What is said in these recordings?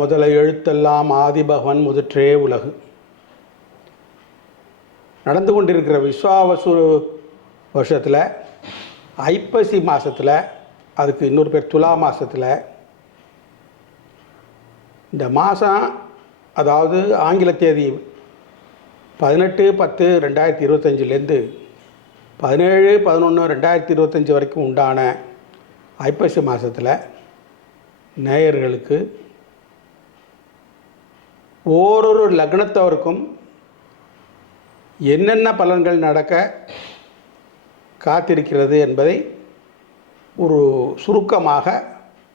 முதல எழுத்தெல்லாம் ஆதிபகவன் முதற்றே உலகு. நடந்து கொண்டிருக்கிற விஸ்வாவசு வருஷத்தில் ஐப்பசி மாதத்தில், அதுக்கு இன்னொரு பேர் துலா மாதத்தில், இந்த மாதம் அதாவது ஆங்கில தேதி 18/10/2025 17/11/2025 வரைக்கும் உண்டான ஐப்பசி மாதத்தில் நேயர்களுக்கு ஓரொரு லக்னத்தவருக்கும் என்னென்ன பலன்கள் நடக்க காத்திருக்கிறது என்பதை ஒரு சுருக்கமாக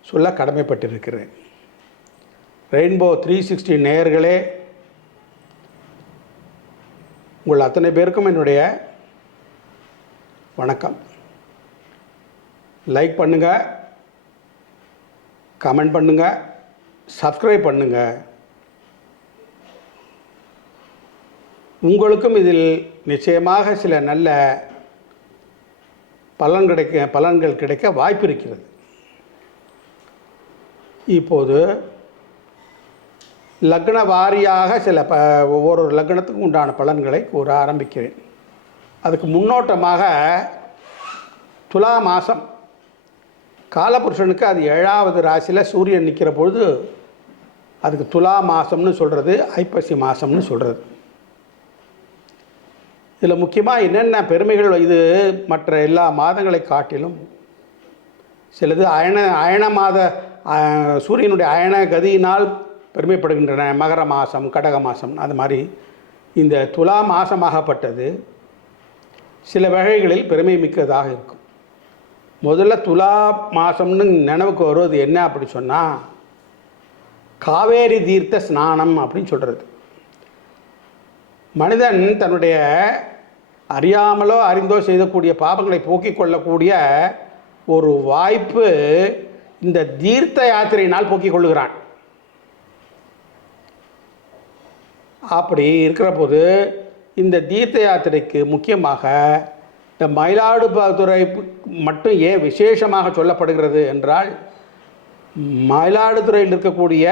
சொல்ல கடமைப்பட்டிருக்கிறேன். ரெயின்போ 360 நேயர்களே, உங்கள் அத்தனை பேருக்கும் என்னுடைய வணக்கம். லைக் பண்ணுங்கள், கமெண்ட் பண்ணுங்கள், சப்ஸ்கிரைப் பண்ணுங்கள். உங்களுக்கும் இதில் நிச்சயமாக சில நல்ல பலன்கள் கிடைக்க வாய்ப்பு இருக்கிறது. இப்போது லக்ன வாரியாக சில ஒவ்வொரு லக்னத்துக்கும் உண்டான பலன்களை கூற ஆரம்பிக்கிறேன். அதுக்கு முன்னோட்டமாக துலா மாதம் காலபுருஷனுக்கு அது 7வது ராசியில் சூரியன் நிற்கிற பொழுது அதுக்கு துலா மாதம்னு சொல்கிறது, ஐப்பசி மாதம்னு சொல்கிறது. இதில் முக்கியமாக என்னென்ன பெருமைகள், இது மற்ற எல்லா மாதங்களை காட்டிலும் சிலது அயன மாத சூரியனுடைய அயன கதியினால் பெருமைப்படுகின்றன. மகர மாதம், கடக மாதம், அது மாதிரி இந்த துலா மாதமாகப்பட்டது சில வகைகளில் பெருமை மிக்கதாக இருக்கும். முதல்ல துலா மாதம்னு நினைவுக்கு வருவது என்ன அப்படி சொன்னால், காவேரி தீர்த்த ஸ்நானம் அப்படின்னு சொல்கிறது. மனிதன் தன்னுடைய அறியாமலோ அறிந்தோ செய்யக்கூடிய பாவங்களை போக்கிக் கொள்ளக்கூடிய ஒரு வாய்ப்பு இந்த தீர்த்த யாத்திரையினால் போக்கிக் கொள்ளுகிறான். அப்படி இருக்கிற போது இந்த தீர்த்த யாத்திரைக்கு முக்கியமாக இந்த மயிலாடுதுறை மட்டும் ஏன் விசேஷமாக சொல்லப்படுகிறது என்றால், மயிலாடுதுறையில் இருக்கக்கூடிய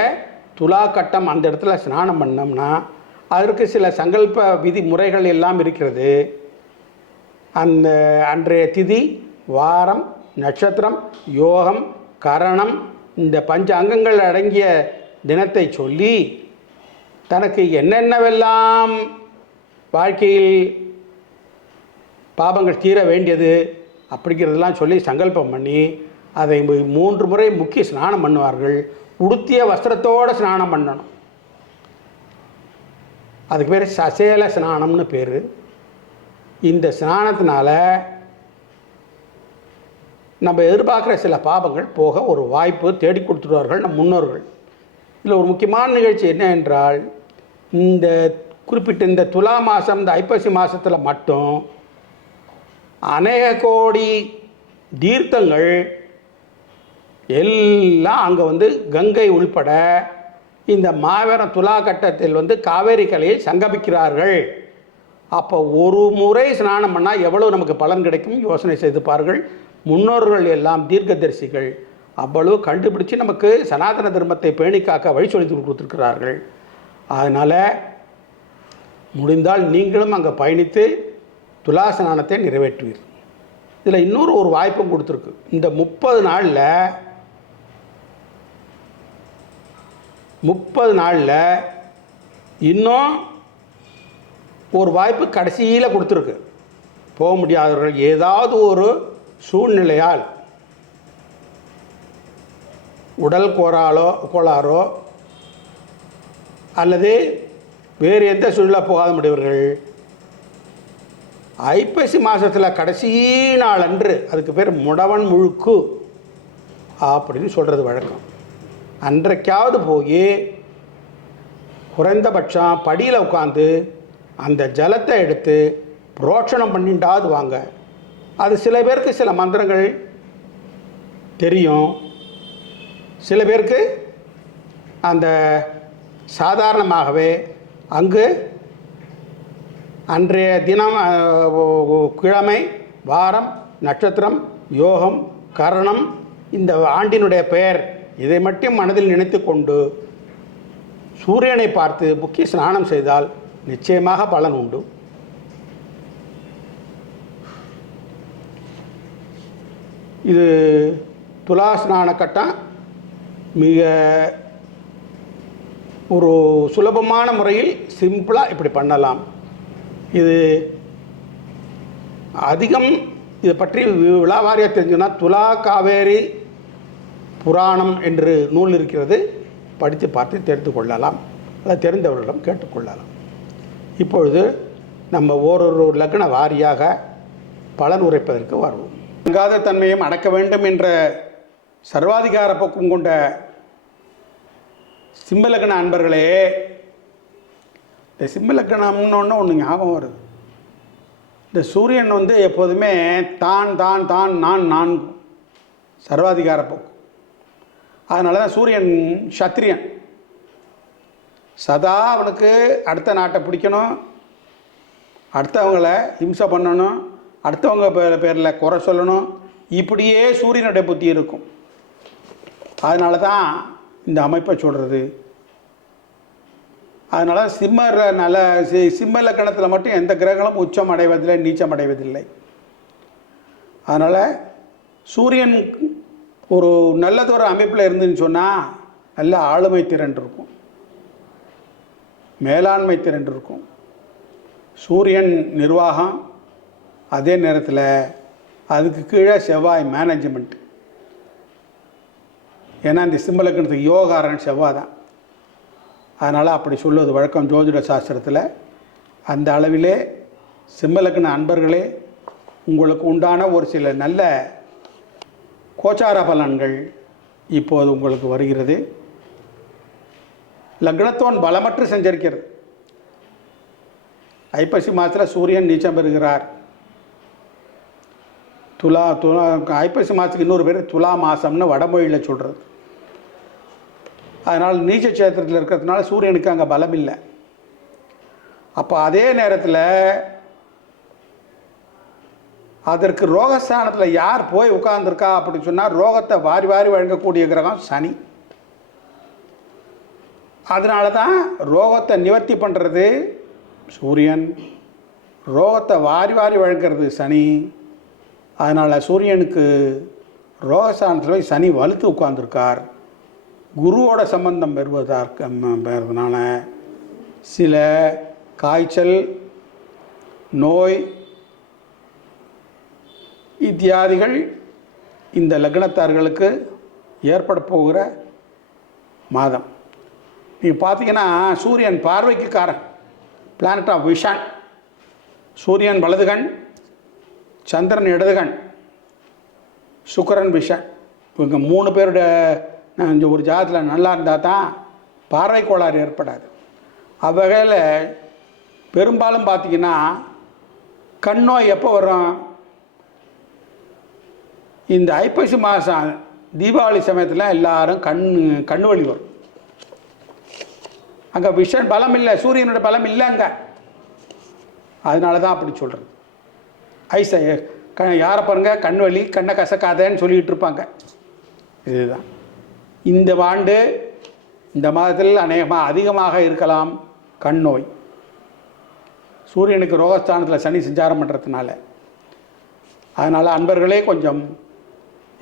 துலா கட்டம் அந்த இடத்துல ஸ்நானம் பண்ணோம்னா அதற்கு சில சங்கல்ப விதி முறைகள் எல்லாம் இருக்கிறது. அந்த அன்றைய திதி, வாரம், நட்சத்திரம், யோகம், கரணம், இந்த பஞ்ச அங்கங்கள் அடங்கிய தினத்தை சொல்லி தனக்கு என்னென்னவெல்லாம் வாழ்க்கையில் பாபங்கள் தீர வேண்டியது அப்படிங்கிறதெல்லாம் சொல்லி சங்கல்பம் பண்ணி அதை 3 முறை முக்கிய ஸ்நானம் பண்ணுவார்கள். உடுத்திய வஸ்திரத்தோடு ஸ்நானம் பண்ணணும். அதுக்கு பேர் சசேல ஸ்நானம்னு பேர். இந்த ஸ்நானத்தினால நம்ம எதிர்பார்க்குற சில பாபங்கள் போக ஒரு வாய்ப்பு தேடி கொடுத்துருவார்கள் நம் முன்னோர்கள். இதில் ஒரு முக்கியமான நிகழ்ச்சி என்ன என்றால், இந்த குறிப்பிட்ட இந்த துலா மாதம், இந்த ஐப்பசி மாதத்தில் மட்டும் அநேக கோடி தீர்த்தங்கள் எல்லாம் அங்கே கங்கை உள்பட இந்த மாபெரும் துலா கட்டத்தில் காவேரி கலையை சங்கமிக்கிறார்கள். அப்போ ஒரு முறை ஸ்நானம் பண்ணால் எவ்வளவு நமக்கு பலன் கிடைக்கும் யோசனை செய்து பாருங்கள். முன்னோர்கள் எல்லாம் தீர்க்கதரிசிகள் அவ்வளவு கண்டுபிடிச்சு நமக்கு சனாதன தர்மத்தை பேணி காக்க வழி சொல்லி கொடுத்துருக்கிறார்கள். அதனால் முடிந்தால் நீங்களும் அங்கே பயணித்து துலா ஸ்நானத்தை நிறைவேற்றுவீர். இதில் இன்னொரு ஒரு வாய்ப்பும் கொடுத்துருக்கு. இந்த 30 நாளில் இன்னும் ஒரு வாய்ப்பு கடைசியில் கொடுத்துருக்கு. போக முடியாதவர்கள் ஏதாவது ஒரு சூழ்நிலையால், உடல் கோளாறோ அல்லது வேறு எந்த சூழ்நிலை போகாத முடியவர்கள் ஐப்பசி மாதத்தில் கடைசி நாள் அன்று, அதுக்கு பேர் முடவன் முழுக்கு அப்படின்னு சொல்கிறது வழக்கம். அன்றைக்காவது போய் குறைந்தபட்சம் படியில் உட்காந்து அந்த ஜலத்தை எடுத்து புரோட்சணம் பண்ணிட்டாவது வாங்க. அது சில பேருக்கு சில மந்திரங்கள் தெரியும், சில பேருக்கு அந்த சாதாரணமாகவே அங்கு அன்றைய தினம், கிழமை, வாரம், நட்சத்திரம், யோகம், கரணம், இந்த ஆண்டினுடைய பெயர், இதை மட்டும் மனதில் நினைத்து கொண்டு சூரியனை பார்த்து முக்கிய ஸ்நானம் செய்தால் நிச்சயமாக பலன் உண்டு. இது துலா ஸ்நான கட்டம் மிக ஒரு சுலபமான முறையில் சிம்பிளாக இப்படி பண்ணலாம். இது அதிகம் இதை பற்றி விழாவாரியாக தெரிஞ்சுன்னா துலா காவேரி புராணம் என்று நூல் இருக்கிறது, படித்து பார்த்து தெரிந்து கொள்ளலாம், அதை தெரிந்தவர்களிடம் கேட்டுக்கொள்ளலாம். இப்பொழுது நம்ம ஓரொரு லக்ன வாரியாக பலன் உரைப்பதற்கு வருவோம். அடங்காத தன்மையும் அடக்க வேண்டும் என்ற சர்வாதிகார போக்கும் கொண்ட சிம்மலக்கண அன்பர்களே, இந்த சிம்மலக்கணம்னு ஒன்று ஞாபகம் வருது. இந்த சூரியன் எப்போதுமே தான் தான் தான் நான் நான் சர்வாதிகார போக்கு. அதனால தான் சூரியன் சத்திரியன். சதா அவனுக்கு அடுத்த நாட்டை பிடிக்கணும், அடுத்தவங்களை ஹிம்சை பண்ணணும், அடுத்தவங்க பேரில் குறை சொல்லணும், இப்படியே சூரியனுடைய புத்தி இருக்கும். அதனால தான் இந்த அமைப்பை சொல்கிறது. அதனால் சிம்ம லக்கணத்தில் மட்டும் எந்த கிரகங்களும் உச்சம் அடைவதில்லை, நீச்சம் அடைவதில்லை. அதனால் சூரியன் ஒரு நல்லதொரு அமைப்பில் இருந்துன்னு சொன்னால் நல்ல ஆளுமை திறன் இருக்கும், மேலாண்மை திறன் இருக்கும். சூரியன் நிர்வாகம், அதே நேரத்தில் அதுக்கு கீழே செவ்வாய் மேனேஜ்மெண்ட். ஏன்னா இந்த சிம்மலக்கணத்துக்கு யோகாரன் செவ்வாய் தான். அதனால் அப்படி சொல்லுவது வழக்கம் ஜோதிட சாஸ்திரத்தில். அந்த அளவிலே சிம்மலக்கண அன்பர்களே, உங்களுக்கு உண்டான ஒரு சில நல்ல கோச்சார பலன்கள் இப்போது உங்களுக்கு வருகிறது. லக்னத்தோன் பலமற்று சஞ்சரிக்கிறது. ஐப்பசி மாதத்தில் சூரியன் நீச்சம் பெறுகிறார். துலா ஐப்பசி மாதத்துக்கு இன்னொரு பேர் துலா மாதம்னு வடமொழியில் சொல்கிறது. அதனால் நீச்ச சேத்திரத்தில் இருக்கிறதுனால சூரியனுக்கு அங்கே பலம் இல்லை. அப்போ அதே நேரத்தில் அதற்கு ரோகஸ்தானத்தில் யார் போய் உட்கார்ந்துருக்கா அப்படின்னு சொன்னால், ரோகத்தை வாரி வாரி வழங்கக்கூடிய கிரகம் சனி. அதனால தான் ரோகத்தை நிவர்த்தி பண்ணுறது சூரியன், ரோகத்தை வாரி வாரி வழங்கிறது சனி. அதனால் சூரியனுக்கு ரோகஸ்தானத்தில் போய் சனி வலுத்து உட்கார்ந்துருக்கார். குருவோட சம்பந்தம் பெறுவதனால சில காய்ச்சல், நோய் இத்தியாதிகள் இந்த லக்னத்தார்களுக்கு ஏற்பட போகிற மாதம். நீங்கள் பார்த்தீங்கன்னா சூரியன் பார்வைக்கு காரன், பிளானட் ஆஃப் விஷன். சூரியன் வலதுகண், சந்திரன் இடதுகண், சுக்கிரன் விஷன். இவங்க 3 பேருடைய ஒரு ஜாதத்தில் நல்லா இருந்தால் தான் பார்வை கோளாறு ஏற்படாது. அவ்வகையில் பெரும்பாலும் பார்த்திங்கன்னா கண் நோய் எப்போ வரும்? இந்த ஐப்பசி மாதம் தீபாவளி சமயத்தில் எல்லாரும் கண்ணு வலி வரும். அங்கே விஷன் பலம் இல்லை, சூரியனோட பலம் இல்லை அங்கே. அதனால தான் அப்படி சொல்கிறது. யாரை பாருங்க, கண் வலி, கண்ணை கசக்காதேன்னு சொல்லிகிட்டு இருப்பாங்க. இதுதான் இந்த ஆண்டு இந்த மாதத்தில் அதிகமாக இருக்கலாம் கண் நோய். சூரியனுக்கு ரோகஸ்தானத்தில் சனி சஞ்சாரம் பண்ணுறதுனால. அதனால் அன்பர்களே கொஞ்சம்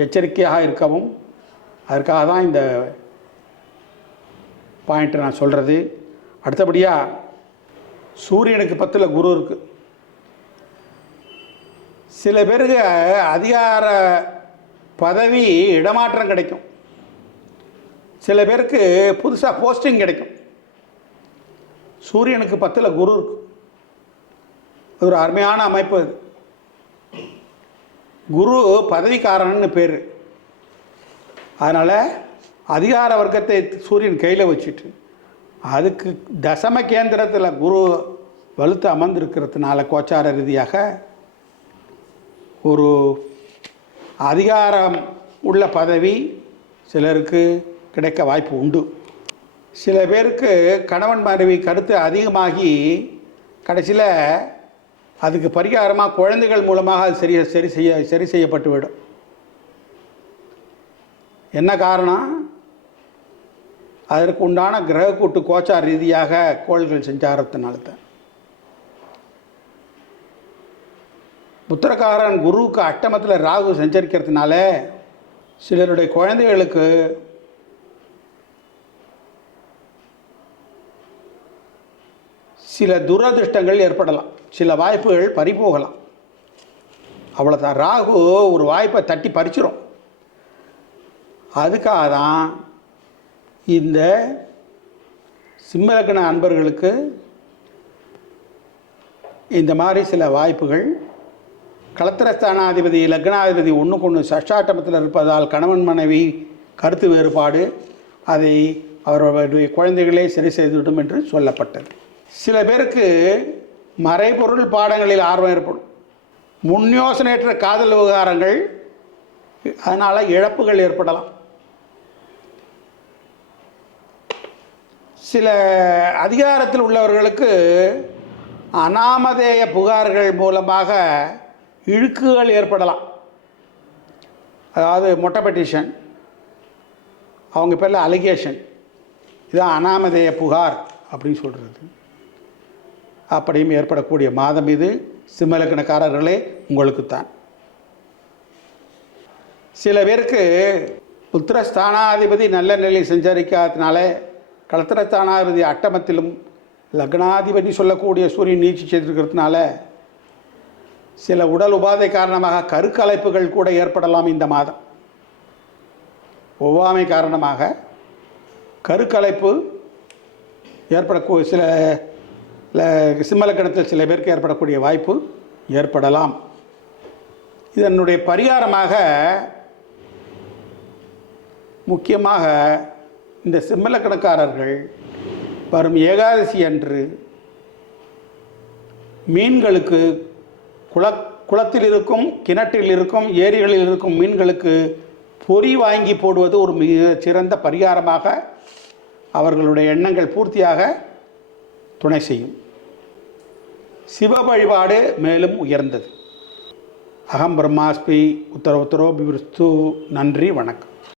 எச்சரிக்கையாக இருக்கவும், அதற்காக தான் இந்த பாயிண்ட்டை நான் சொல்கிறது. அடுத்தபடியாக சூரியனுக்கு 10ல் குரு இருக்குது. சில பேருக்கு அதிகார பதவி இடமாற்றம் கிடைக்கும், சில பேருக்கு புதுசாக போஸ்டிங் கிடைக்கும். சூரியனுக்கு 10ல் குரு இருக்கு. ஒரு அருமையான அமைப்பு. அது குரு பதவிக்காரன்னு பேர். அதனால் அதிகார வர்க்கத்தை சூரியன் கையில் வச்சுட்டு, அதுக்கு தசம கேந்திரத்தில் குரு வலுத்து அமர்ந்திருக்கிறதுனால கோச்சார ரீதியாக ஒரு அதிகாரம் உள்ள பதவி சிலருக்கு கிடைக்க வாய்ப்பு உண்டு. சில பேருக்கு கணவன் மனைவி கருத்து அதிகமாகி கடைசியில் அதுக்கு பரிகாரமாக குழந்தைகள் மூலமாக அது சரி செய்யப்பட்டு விடும். என்ன காரணம்? அதற்கு உண்டான கிரக கூட்டு கோச்சார் ரீதியாக கோள்கள் சஞ்சாரத்தினால தான். புத்திரக்காரன் குருவுக்கு அஷ்டமத்தில் ராகு சஞ்சரிக்கிறதுனால சிலருடைய குழந்தைகளுக்கு சில துரதிருஷ்டங்கள் ஏற்படலாம், சில வாய்ப்புகள் பறிபோகலாம். அவ்வளோதான். ராகு ஒரு வாய்ப்பை தட்டி பறிச்சிடும். அதுக்காக தான் இந்த சிம்மலக்கண அன்பர்களுக்கு இந்த மாதிரி சில வாய்ப்புகள். களத்திரஸ்தானாதிபதி லக்னாதிபதி ஒன்றுக்கு ஒன்று சஷ்டாட்டமத்தில் இருப்பதால் கணவன் மனைவி கருத்து வேறுபாடு, அதை அவர்களுடைய குழந்தைகளே சரி செய்துவிடும் என்று சொல்லப்பட்டது. சில பேருக்கு மறைபொருள் பாடங்களில் ஆர்வம் ஏற்படும். முன் யோசனையற்ற காதல் விவகாரங்கள், அதனால் இழப்புகள் ஏற்படலாம். சில அதிகாரத்தில் உள்ளவர்களுக்கு அனாமதேய புகார்கள் மூலமாக இழுக்குகள் ஏற்படலாம். அதாவது மொட்டை பெட்டிஷன், அவங்க பேரில் அலிகேஷன், இதுதான் அனாமதேய புகார் அப்படின்னு சொல்கிறது. அப்படியும் ஏற்படக்கூடிய மாதம் இது. சிம்மலக்கணக்காரர்களே உங்களுக்குத்தான். சில பேருக்கு புத்திரஸ்தானாதிபதி நல்ல நிலையில் சஞ்சரிக்காததுனால களத்திரஸ்தானாதிபதி அட்டமத்திலும் லக்னாதிபதி சொல்லக்கூடிய சூரியன் நீட்சி செய்திருக்கிறதுனால சில உடல் உபாதை காரணமாக கருக்கலைப்புகள் கூட ஏற்படலாம். இந்த மாதம் ஒவ்வாமை காரணமாக கருக்கலைப்பு ஏற்படக்கூடிய சில சிம்மலக்கணத்தில் சில பேருக்கு ஏற்படக்கூடிய வாய்ப்பு ஏற்படலாம். இதனுடைய பரிகாரமாக முக்கியமாக இந்த சிம்மலக்கணக்காரர்கள் வரும் ஏகாதசி அன்று மீன்களுக்கு குளத்தில் இருக்கும், கிணற்றில் இருக்கும், ஏரிகளில் இருக்கும் மீன்களுக்கு பொறி வாங்கி போடுவது ஒரு மிக சிறந்த பரிகாரமாக அவர்களுடைய எண்ணங்கள் பூர்த்தியாக துணை செய்யும். சிவ வழிபாடு மேலும் உயர்ந்தது. அகம் பிரம்மாஸ்மி. உத்தரோ பிவிருஸ்து. நன்றி, வணக்கம்.